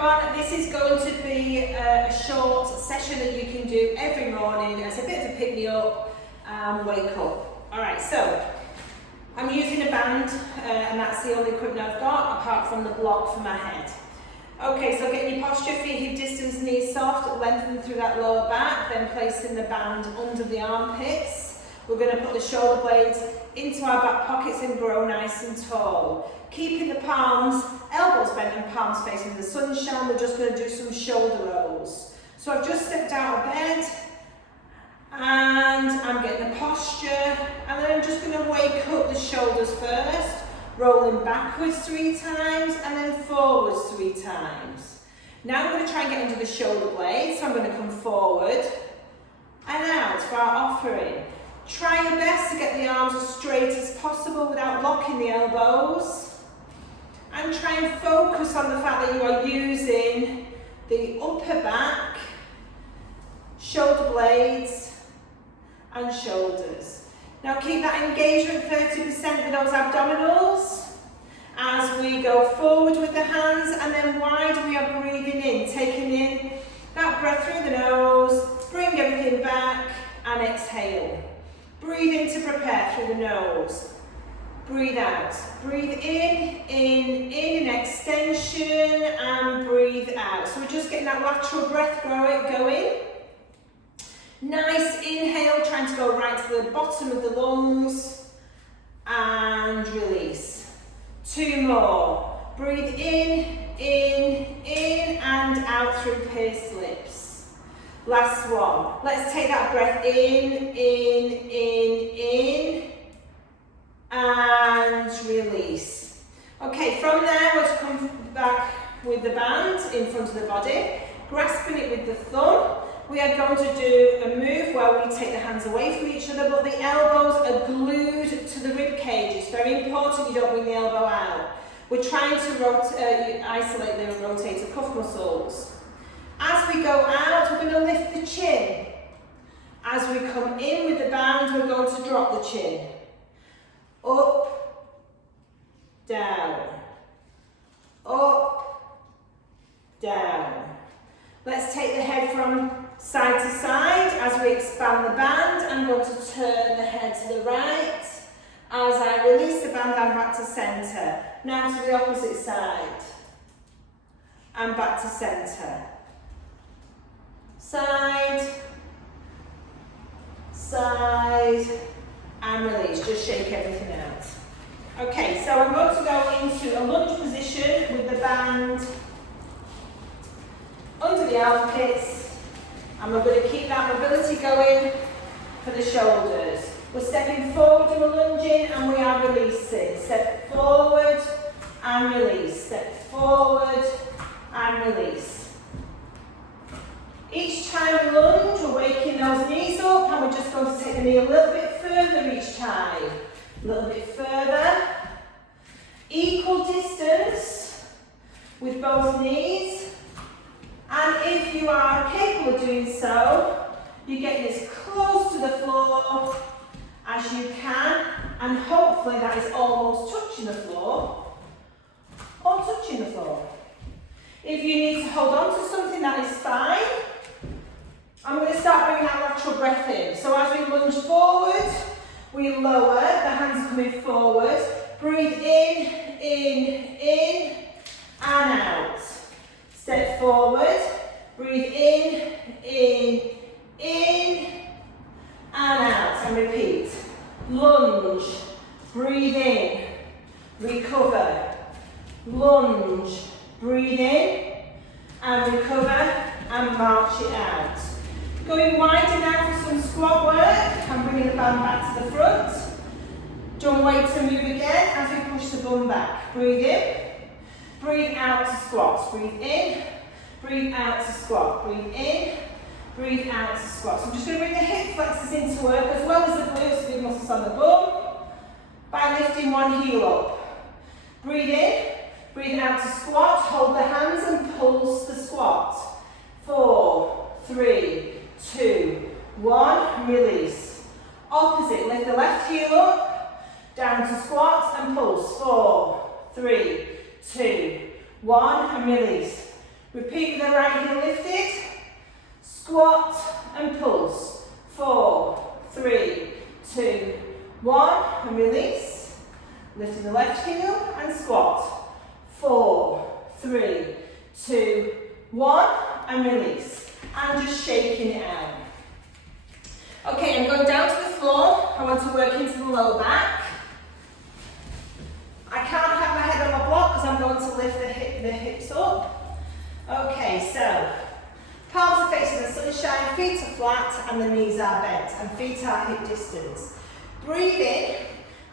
everyone, this is going to be a short session that you can do every morning as a bit of a pick me up and wake up. Alright, so I'm using a band and that's the only equipment I've got apart from the block for my head. Okay, so getting your posture, feet hip distance, knees soft, lengthen through that lower back, then placing the band under the armpits. We're going to put the shoulder blades into our back pockets and grow nice and tall. Keeping the palms, elbows bent and palms facing the sunshine, we're just going to do some shoulder rolls. So I've just stepped out of bed and I'm getting the posture, and then I'm just going to wake up the shoulders first, rolling backwards 3 times and then forwards 3 times. Now I'm going to try and get under the shoulder blades, so I'm going to come forward and out for our offering. Try your best to get the arms as straight as possible without locking the elbows. And try and focus on the fact that you are using the upper back, shoulder blades and shoulders. Now keep that engagement 30% with those abdominals as we go forward with the hands, and then wide we are breathing in, taking in that breath through the nose, bring everything back and exhale. Breathe in to prepare through the nose. Breathe out. Breathe in an extension and breathe out. So we're just getting that lateral breath going. Nice inhale, trying to go right to the bottom of the lungs and release. 2 more. Breathe in and out through pursed lips. Last one. Let's take that breath in, and release. Okay, from there we'll come back with the band in front of the body, grasping it with the thumb. We are going to do a move where we take the hands away from each other, but the elbows are glued to the rib cage. It's very important you don't bring the elbow out. We're trying to isolate the rotator cuff muscles. As we go out, we're going to lift the chin. As we come in with the band, we're going to drop the chin. Up, down, up, down. Let's take the head from side to side as we expand the band. I'm going to turn the head to the right. As I release the band, I'm back to centre. Now to the opposite side. And back to centre. Side, side, and release. Just shake everything out. Okay, so I'm going to go into a lunge position with the band under the armpits, and we're going to keep that mobility going for the shoulders. We're stepping forward and we're lunging, and we are releasing. Step forward and release. Step forward and release. Each time we lunge, we're waking those knees up, and we're just going to take the knee a little bit further each time. A little bit further. Equal distance with both knees. And if you are capable of doing so, you're getting as close to the floor as you can, and hopefully that is almost touching the floor or touching the floor. If you need to hold on to something, that is fine. I'm going to start bringing that lateral breath in. So as we lunge forward, we lower, the hands coming forward. Breathe in, and out. Step forward, breathe in, and out. And repeat. Lunge, breathe in, recover. Lunge, breathe in, and recover, and march it out. Going wider now for some squat work. I'm bringing the band back to the front. Don't wait to move again as we push the bum back. Breathe in, breathe out to squats. Breathe in, breathe out to squat. Breathe in, breathe out to squat. So I'm just going to bring the hip flexors into work as well as the glutes, big muscles on the bum, by lifting one heel up. Breathe in, breathe out to squat. Hold the hands and pulse the squat. 4, 3, 2, 1, release. Opposite, lift the left heel up, down to squat and pulse. 4, 3, 2, 1, and release. Repeat with the right heel lifted. Squat and pulse. 4, 3, 2, 1, and release. Lifting the left heel and squat. 4, 3, 2, 1, and release. And just shaking it out. Okay, I'm going down to the floor. I want to work into the lower back. I can't have my head on my block because I'm going to lift the hips up. Okay, so palms are facing the sunshine, feet are flat and the knees are bent and feet are hip distance. Breathe in.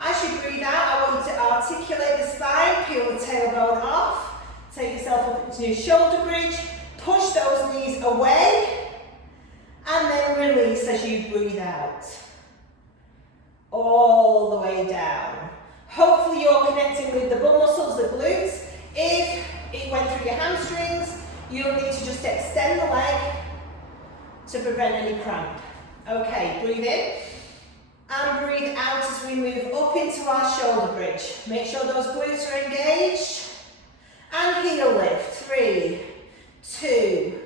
As you breathe out, I want you to articulate the spine, peel the tailbone off, take yourself up into your shoulder bridge, push those knees away, and then release as you breathe out. All the way down. Hopefully you're connecting with the bum muscles, the glutes. If it went through your hamstrings, you'll need to just extend the leg to prevent any cramp. Okay, breathe in. And breathe out as we move up into our shoulder bridge. Make sure those glutes are engaged. And heel lift. 3, 2,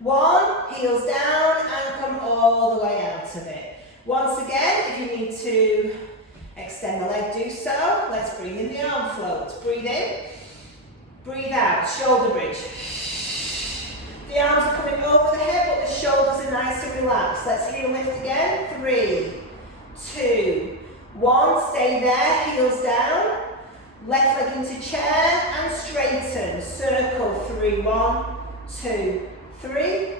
1. Heels down and come all the way out of it. Once again, if you need to extend the leg, do so. Let's breathe in the arm floats. Breathe in. Breathe out. Shoulder bridge. The arms are coming over the head, but the shoulders are nice and relaxed. Let's heel lift again. 3, 2, 1. Stay there. Heels down. Left leg into chair and straighten. Circle. 3, 1, 2, 3,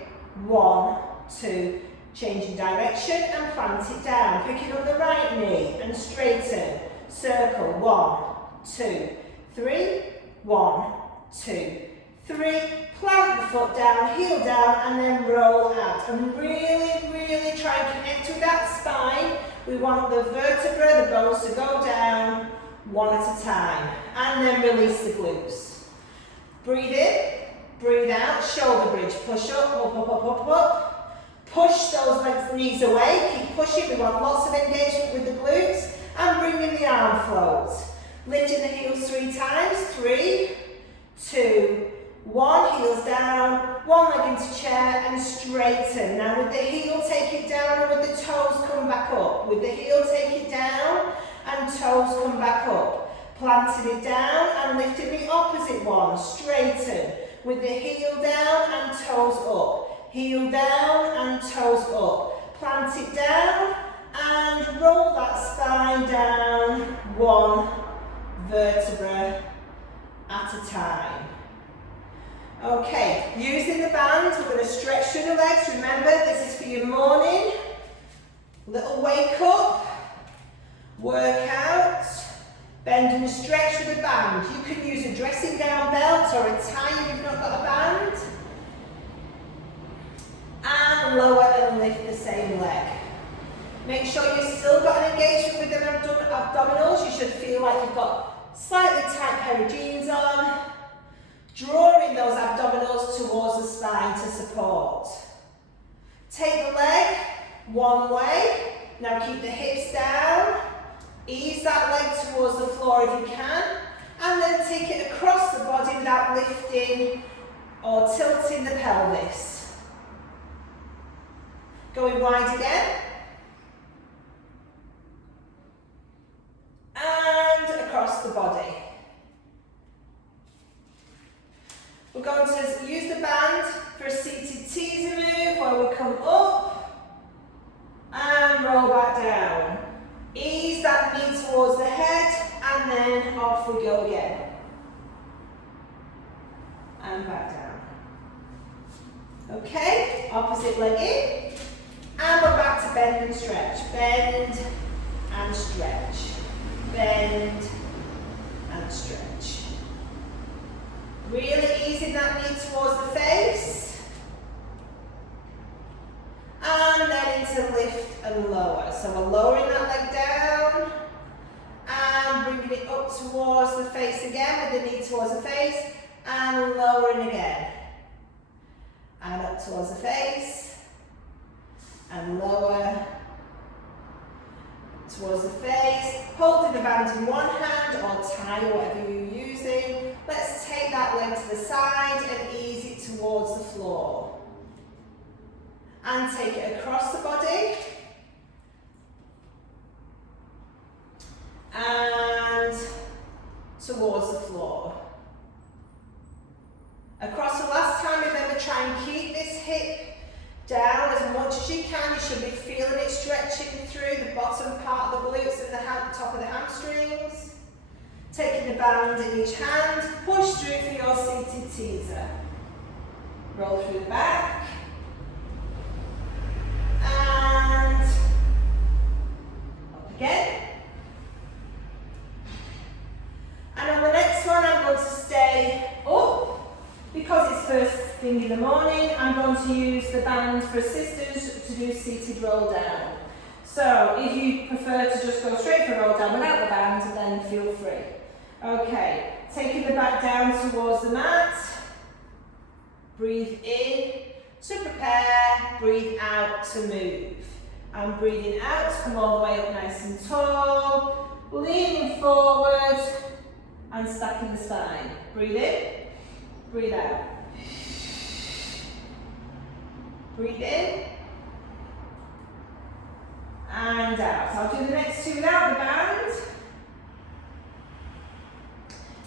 1, 2. Changing direction and plant it down. Picking up the right knee and straighten. Circle. 1, 2, 3, 1, 2, 3. Plant the foot down, heel down, and then roll out. And really, really try and connect with that spine. We want the vertebra, the bones to go down one at a time. And then release the glutes. Breathe in, breathe out, shoulder bridge. Push up, up, up, up, up, up. Push those legs, knees away. Keep pushing. We want lots of engagement with the glutes. And bring in the arm floats. Lifting the heels 3 times. 3, 2, 1. Heels down. 1 leg into chair and straighten. Now with the heel, take it down, and with the toes, come back up. With the heel, take it down and toes come back up. Planting it down and lifting the opposite one. Straighten. With the heel down and toes up. Heel down and toes up. Plant it down and roll that spine down 1 vertebra at a time. Okay, using the band, we're going to stretch through the legs. Remember, this is for your morning. Little wake up, workout, bend and stretch with a band. You can use a dressing gown belt or a tie if you've not got a band. And lower and lift the same leg. Make sure you've still got an engagement with the abdominals. You should feel like you've got slightly tight pair of jeans on. Drawing those abdominals towards the spine to support. Take the leg one way. Now keep the hips down. Ease that leg towards the floor if you can. And then take it across the body without lifting or tilting the pelvis. Going wide again. And across the body. We're going to use the band for a seated teaser move where we come up and roll back down. Ease that knee towards the head and then off we go again. And back down. Okay, opposite leg in. And we're back to bend and stretch. Bend and stretch. Bend and stretch. Really easing that knee towards the face. And then into lift and lower. So we're lowering that leg down. And bringing it up towards the face again with the knee towards the face. And lowering again. And up towards the face. And lower towards the face, holding the band in one hand or tie, whatever you're using. Let's take that leg to the side and ease it towards the floor. And take it across the body. And towards the floor. Across the last time, remember, try and keep this hip down as much as you can. You should be feeling it stretching through the bottom part of the glutes and the top of the hamstrings. Taking the band in each hand, push through for your seated teaser. Roll through the back. And up again. And on the next one, I'm going to stay up. Because it's first thing in the morning, I'm going to use the band for assistance to do seated roll down. So if you prefer to just go straight for roll down without the band, then feel free. Okay, taking the back down towards the mat. Breathe in to prepare, breathe out to move. I'm breathing out, come all the way up nice and tall, leaning forward and stacking the spine. Breathe in. Breathe out. Breathe in. And out. I'll do the next two without the band.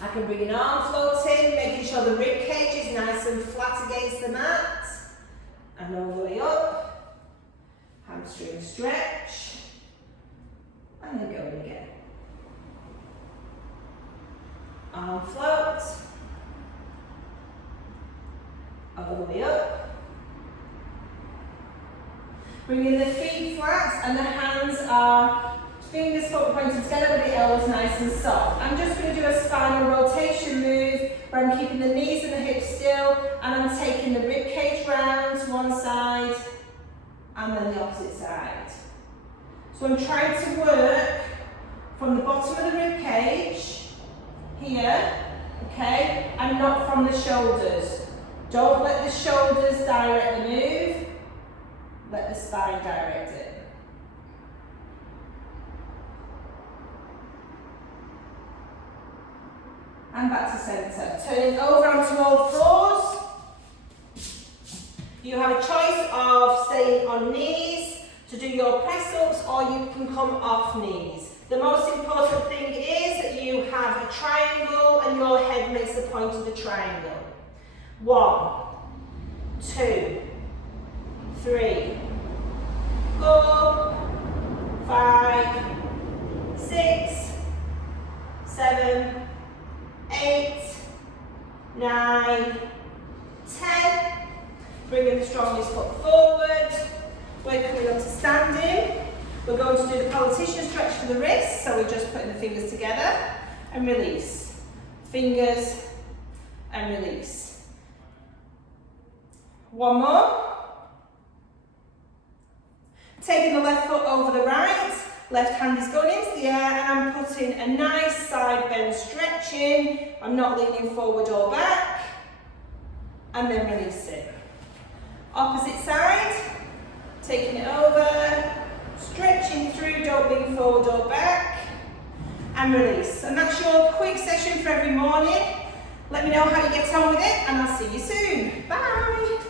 I can bring an arm float in, making sure the rib cage is nice and flat against the mat. And all the way up. Hamstring stretch. And then going again. Arm float. All the way up. Bringing the feet flat and the hands are fingers pointed together with the elbows nice and soft. I'm just going to do a spinal rotation move where I'm keeping the knees and the hips still and I'm taking the rib cage round to one side and then the opposite side. So I'm trying to work from the bottom of the rib cage here, okay, and not from the shoulders. Don't let the shoulders direct the move, let the spine direct it. And back to centre. Turning over onto all fours. You have a choice of staying on knees to do your press-ups or you can come off knees. The most important thing is that you have a triangle and your head makes the point of the triangle. 1, 2, 3, 4, 5, 6, 7, 8, 9, 10. Bringing the strongest foot forward. We're coming up to standing. We're going to do the politician stretch for the wrists. So we're just putting the fingers together and release. Fingers and release. One more. Taking the left foot over the right, left hand is going into the air and I'm putting a nice side bend stretching. I'm not leaning forward or back. And then release it. Opposite side, taking it over, stretching through, don't lean forward or back. And release. And that's your quick session for every morning. Let me know how you get on with it and I'll see you soon. Bye.